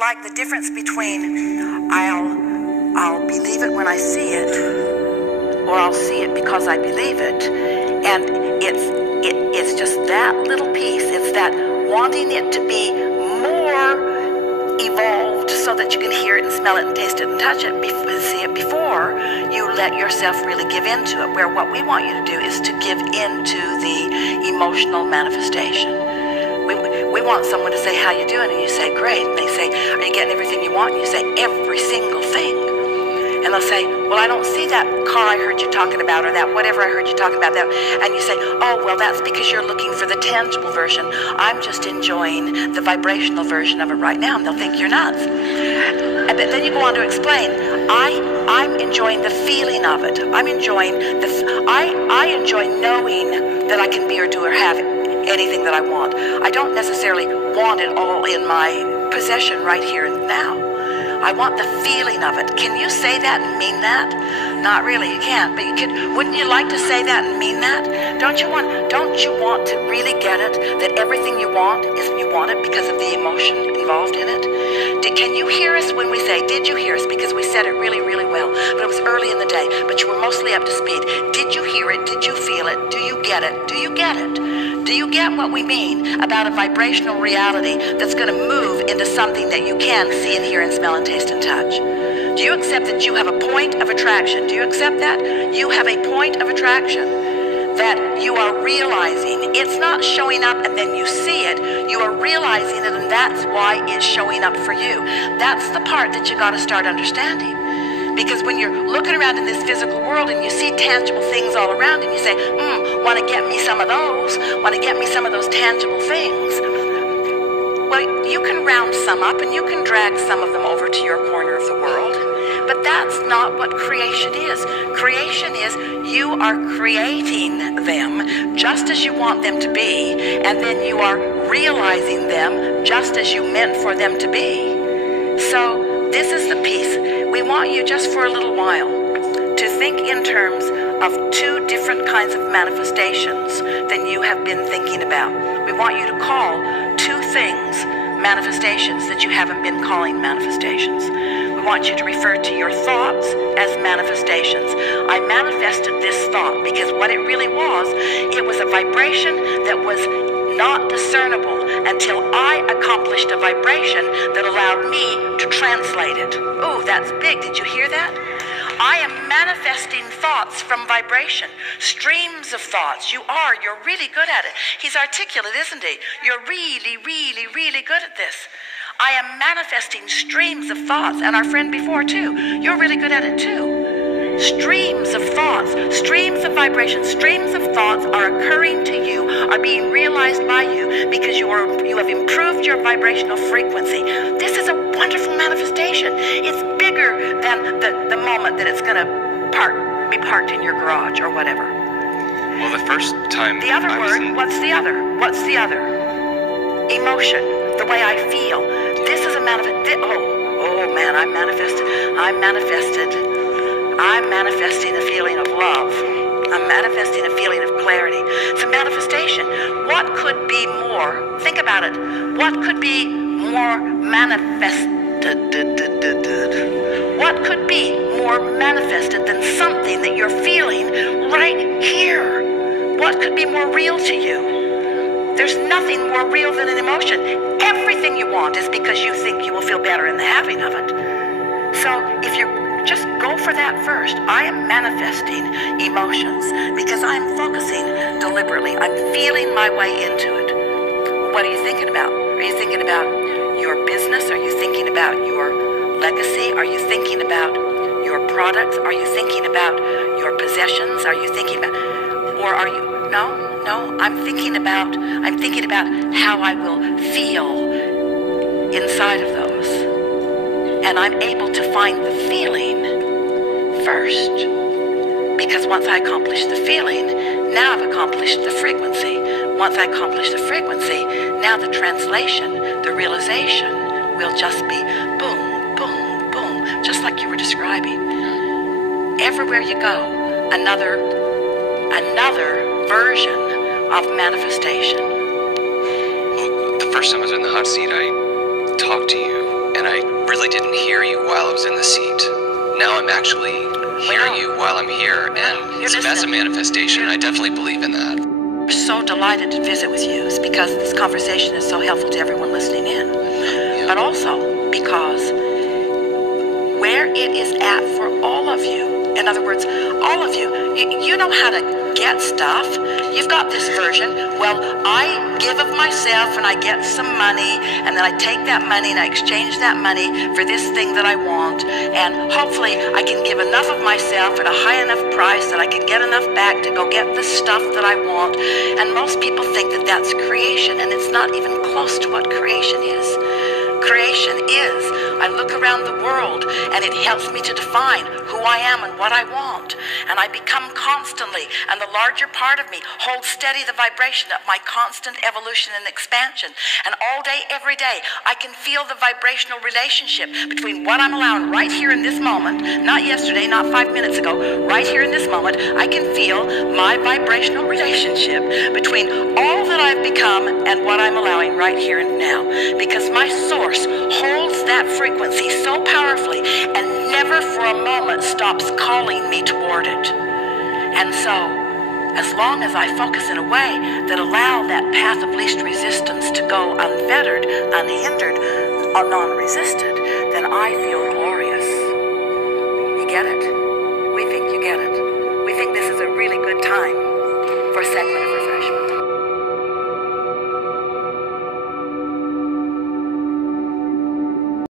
like the difference between I'll believe it when I see it, or I'll see it because I believe it. And it's just that little piece. It's that wanting it to be more evolved so that you can hear it and smell it and taste it and touch it, see it before you let yourself really give into it. Where what we want you to do is to give into the emotional manifestation. We want someone to say, how you doing? And you say, great. And they say, are you getting everything you want? And you say, every single thing. And they'll say, well, I don't see that car I heard you talking about, or that whatever I heard you talking about. That. And you say, oh, well, that's because you're looking for the tangible version. I'm just enjoying the vibrational version of it right now. And they'll think you're nuts. And then you go on to explain, I'm enjoying the feeling of it. I'm enjoying I enjoy knowing that I can be or do or have anything that I want. I don't necessarily want it all in my possession right here and now. I want the feeling of it. Can you say that and mean that? Not really, you can't. But you could. Wouldn't you like to say that and mean that? Don't you want to really get it? That everything you want is you want it because of the emotion involved in it? Can you hear us when we say, did you hear us? Because we said it really, really well. But it was early in the day, but you were mostly up to speed. Did you hear it? Did you feel it? Do you get it? Do you get it? Do you get what we mean about a vibrational reality that's going to move into something that you can see and hear and smell and taste and touch? Do you accept that you have a point of attraction? Do you accept that? You have a point of attraction that you are realizing. It's not showing up and then you see it. You are realizing it, and that's why it's showing up for you. That's the part that you got to start understanding. Because when you're looking around in this physical world and you see tangible things all around and you say, want to get me some of those, want to get me some of those tangible things. Well, you can round some up and you can drag some of them over to your corner of the world. But that's not what creation is. Creation is you are creating them just as you want them to be, and then you are realizing them just as you meant for them to be. So this is the piece. We want you just for a little while to think in terms of two different kinds of manifestations than you have been thinking about. We want you to call two things manifestations that you haven't been calling manifestations. We want you to refer to your thoughts as manifestations. I manifested this thought because what it really was, it was a vibration that was not discernible until I accomplished a vibration that allowed me to translate it. Ooh, that's big. Did you hear that? I am manifesting thoughts from vibration, streams of thoughts. You're really good at it. He's articulate, isn't he? You're really, really, really good at this. I am manifesting streams of thoughts, and our friend before too. You're really good at it too. Streams of thoughts, streams of vibrations, streams of thoughts are occurring to you, are being realized by you because you have improved your vibrational frequency. This is a wonderful manifestation. It's bigger than the moment that it's going to be parked in your garage or whatever. Well, the first time the other word, what's the other? What's the other? Emotion, the way I feel. This is a manifestation. Oh man, I'm manifesting a feeling of love. I'm manifesting a feeling of clarity. It's a manifestation. What could be more? Think about it. What could be more manifested? What could be more manifested than something that you're feeling right here? What could be more real to you? There's nothing more real than an emotion. Everything you want is because you think you will feel better in the having of it. So if you're just go for that first. I am manifesting emotions because I'm focusing deliberately. I'm feeling my way into it. What are you thinking about? Are you thinking about your business? Are you thinking about your legacy? Are you thinking about your products? Are you thinking about your possessions? Are you thinking about, or are you, no, I'm thinking about how I will feel inside of those. And I'm able to find the feeling first. Because once I accomplish the feeling, now I've accomplished the frequency. Once I accomplish the frequency, now the translation, the realization will just be boom, boom, boom, just like you were describing. Everywhere you go, another version of manifestation. Well, the first time I was in the hot seat, I talked to you, and I really didn't hear you while I was in the seat. Now I'm actually hearing you while I'm here, and that's a manifestation. I definitely believe in that. We're so delighted to visit with you because this conversation is so helpful to everyone listening in. But also because where it is at for all of you, in other words, all of you, you know how to get stuff. You've got this version. Well, I give of myself and I get some money, and then I take that money and I exchange that money for this thing that I want, and hopefully I can give enough of myself at a high enough price that I can get enough back to go get the stuff that I want. And most people think that that's creation, and it's not even close to what creation is. Creation is, I look around the world and it helps me to define who I am and what I want. And I become constantly, and the larger part of me holds steady the vibration of my constant evolution and expansion. And all day, every day, I can feel the vibrational relationship between what I'm allowing right here in this moment, not yesterday, not 5 minutes ago, right here in this moment. I can feel my vibrational relationship between all that I've become and what I'm allowing right here and now. Because my source holds that frequency so powerfully and never for a moment stops calling me toward it. And so, as long as I focus in a way that allow that path of least resistance to go unfettered, unhindered, or non-resisted, then I feel glorious. You get it? We think you get it. We think this is a really good time for a segment of refreshment.